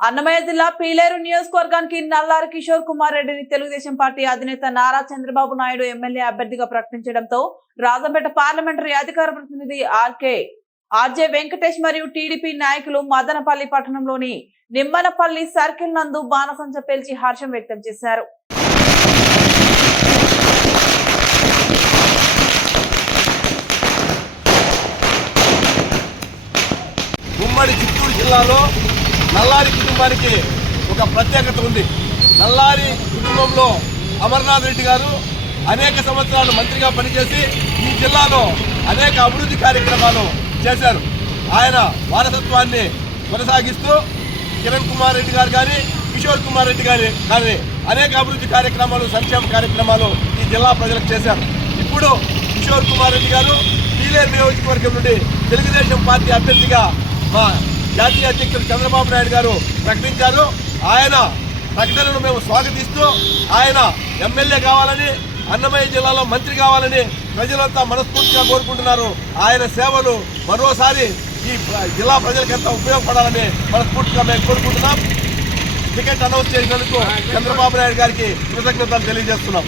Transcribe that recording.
అన్నమయ్య జిల్లా పీలేరు నియోజకవర్గానికి నల్లారి కిషోర్ కుమార్ రెడ్డిని తెలుగుదేశం పార్టీ అధినేత నారా చంద్రబాబు నాయుడు ఎమ్మెల్యే అభ్యర్థిగా ప్రకటించడంతో రాజంపేట పార్లమెంటరీ అధికార ప్రతినిధి ఆర్కే ఆర్జే వెంకటేష్ మరియు టీడీపీ నాయకులు మదనపల్లి పట్టణంలోని నిమ్మనపల్లి సర్కిల్ నందు బాణసంచ పేల్చి హర్షం వ్యక్తం చేశారు. ఉమ్మడి చిత్తూరు జిల్లాలో నల్లారి కుటుంబానికి ఒక ప్రత్యేకత ఉంది. నల్లారి కుటుంబంలో అమర్నాథ్ రెడ్డి గారు అనేక సంవత్సరాలు మంత్రిగా పనిచేసి ఈ జిల్లాలో అనేక అభివృద్ధి కార్యక్రమాలు చేశారు. ఆయన వారసత్వాన్ని కొనసాగిస్తూ కిరణ్ కుమార్ రెడ్డి గారు కానీ కిషోర్ కుమార్ రెడ్డి గారి కానీ అనేక అభివృద్ధి కార్యక్రమాలు సంక్షేమ కార్యక్రమాలు ఈ జిల్లా ప్రజలకు చేశారు. ఇప్పుడు కిషోర్ కుమార్ రెడ్డి గారు పీలేరు నియోజకవర్గం నుండి తెలుగుదేశం పార్టీ అభ్యర్థిగా మా జాతీయ అధ్యక్షుడు చంద్రబాబు నాయుడు గారు ప్రకటించారు. ఆయన ప్రకటనను మేము స్వాగతిస్తూ ఆయన ఎమ్మెల్యే కావాలని అన్నమయ్య జిల్లాలో మంత్రి కావాలని ప్రజలంతా మనస్ఫూర్తిగా కోరుకుంటున్నారు. ఆయన సేవలు మరోసారి ఈ జిల్లా ప్రజలకెంత ఉపయోగపడాలని మనస్ఫూర్తిగా మేము కోరుకుంటున్నాం. టికెట్ అనౌన్స్ చేసినందుకు చంద్రబాబు నాయుడు గారికి కృతజ్ఞతలు తెలియజేస్తున్నాం.